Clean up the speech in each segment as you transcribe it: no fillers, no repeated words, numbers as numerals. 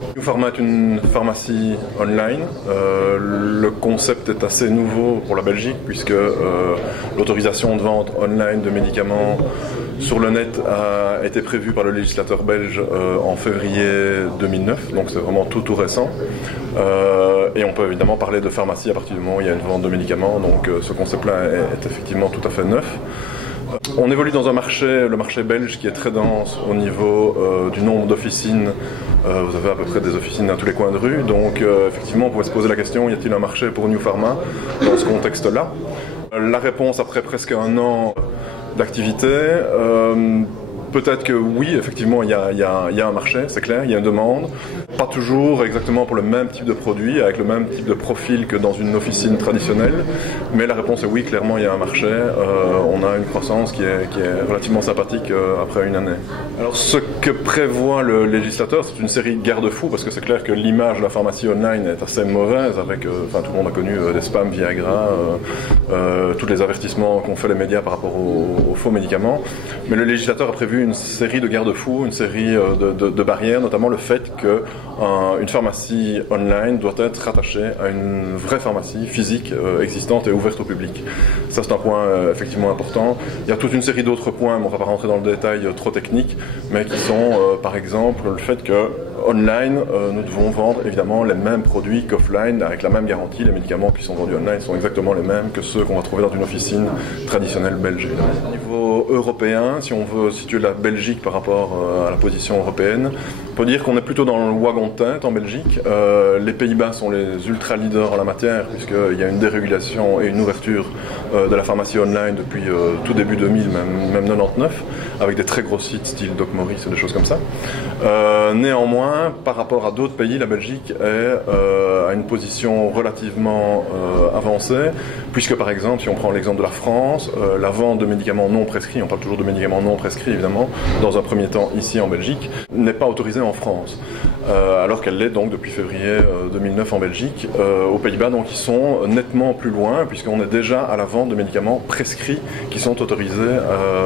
New Pharma est une pharmacie online. Le concept est assez nouveau pour la Belgique puisque l'autorisation de vente online de médicaments sur le net a été prévue par le législateur belge en février 2009, donc c'est vraiment tout récent. Et on peut évidemment parler de pharmacie à partir du moment où il y a une vente de médicaments, donc ce concept-là est effectivement tout à fait neuf. On évolue dans un marché, le marché belge, qui est très dense au niveau du nombre d'officines. Vous avez à peu près des officines à tous les coins de rue. Donc effectivement, on pouvait se poser la question, y a-t-il un marché pour New Pharma dans ce contexte-là? La réponse, après presque un an d'activité, peut-être que oui, effectivement, il y a un marché, c'est clair, il y a une demande. Pas toujours exactement pour le même type de produit, avec le même type de profil que dans une officine traditionnelle. Mais la réponse est oui, clairement, il y a un marché. On a une croissance qui est relativement sympathique après une année. Alors, ce que prévoit le législateur, c'est une série de garde-fous, parce que c'est clair que l'image de la pharmacie online est assez mauvaise, avec, tout le monde a connu des spams Viagra, tous les avertissements qu'ont fait les médias par rapport aux faux médicaments. Mais le législateur a prévu une série de garde-fous, une série de barrières, notamment le fait qu'une pharmacie online doit être rattachée à une vraie pharmacie physique existante et ouverte au public. Ça, c'est un point effectivement important. Il y a toute une série d'autres points, mais on ne va pas rentrer dans le détail trop technique, mais qui sont par exemple le fait que online, nous devons vendre évidemment les mêmes produits qu'offline avec la même garantie. Les médicaments qui sont vendus online sont exactement les mêmes que ceux qu'on va trouver dans une officine traditionnelle belge. Au niveau européen, si on veut situer la Belgique par rapport à la position européenne, on peut dire qu'on est plutôt dans le wagon de tête en Belgique. Les Pays-Bas sont les ultra leaders en la matière puisqu'il y a une dérégulation et une ouverture de la pharmacie online depuis tout début 2000, même 99, avec des très gros sites style Doc Morris ou des choses comme ça. Néanmoins, par rapport à d'autres pays, la Belgique a une position relativement avancée, puisque par exemple, si on prend l'exemple de la France, la vente de médicaments non prescrits, on parle toujours de médicaments non prescrits évidemment, dans un premier temps ici en Belgique, n'est pas autorisée en France, alors qu'elle l'est donc depuis février 2009 en Belgique. Aux Pays-Bas, donc, ils sont nettement plus loin, puisqu'on est déjà à la vente de médicaments prescrits qui sont autorisés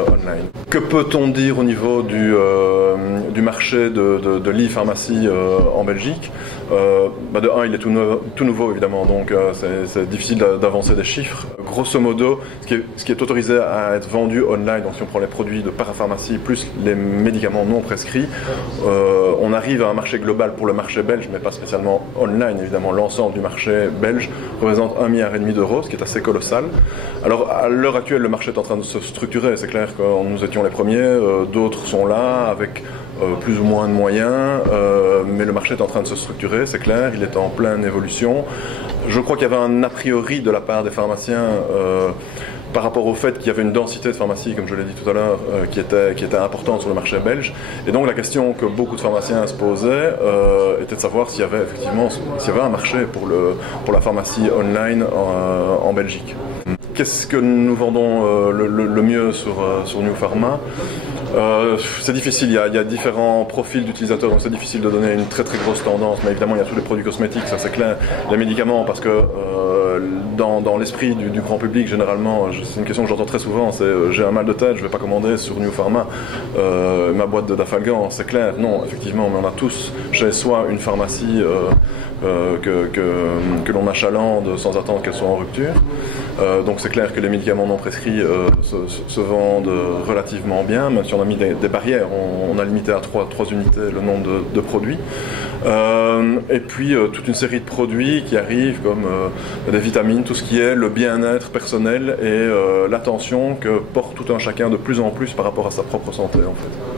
online. Que peut-on dire au niveau du marché de l'e-pharmacie en Belgique? De un, il est tout nouveau évidemment, donc c'est difficile d'avancer des chiffres. Grosso modo, ce qui est autorisé à être vendu online, donc si on prend les produits de parapharmacie plus les médicaments non prescrits, on arrive à un marché global pour le marché belge, mais pas spécialement online évidemment. L'ensemble du marché belge représente 1,5 milliard d'euros, ce qui est assez colossal. Alors à l'heure actuelle, le marché est en train de se structurer. C'est clair que nous étions les premiers, d'autres sont là avec plus ou moins de moyens, mais le marché est en train de se structurer, c'est clair, il est en pleine évolution. Je crois qu'il y avait un a priori de la part des pharmaciens par rapport au fait qu'il y avait une densité de pharmacie, comme je l'ai dit tout à l'heure, qui était importante sur le marché belge. Et donc la question que beaucoup de pharmaciens se posaient était de savoir s'il y avait un marché pour la pharmacie online en Belgique. Qu'est-ce que nous vendons le mieux sur New Pharma? C'est difficile, il y a différents profils d'utilisateurs, donc c'est difficile de donner une très grosse tendance, mais évidemment il y a tous les produits cosmétiques, ça c'est clair, les médicaments, parce que dans l'esprit du grand public, généralement, c'est une question que j'entends très souvent, c'est j'ai un mal de tête, je ne vais pas commander sur New Pharma ma boîte de Dafalgan, c'est clair, non, effectivement, mais on a tous chez soi une pharmacie que l'on achalande sans attendre qu'elle soit en rupture. Donc c'est clair que les médicaments non prescrits se vendent relativement bien, même si on a mis des barrières, on a limité à 3 unités le nombre de produits. Et puis toute une série de produits qui arrivent comme des vitamines, tout ce qui est le bien-être personnel et l'attention que porte tout un chacun de plus en plus par rapport à sa propre santé en fait.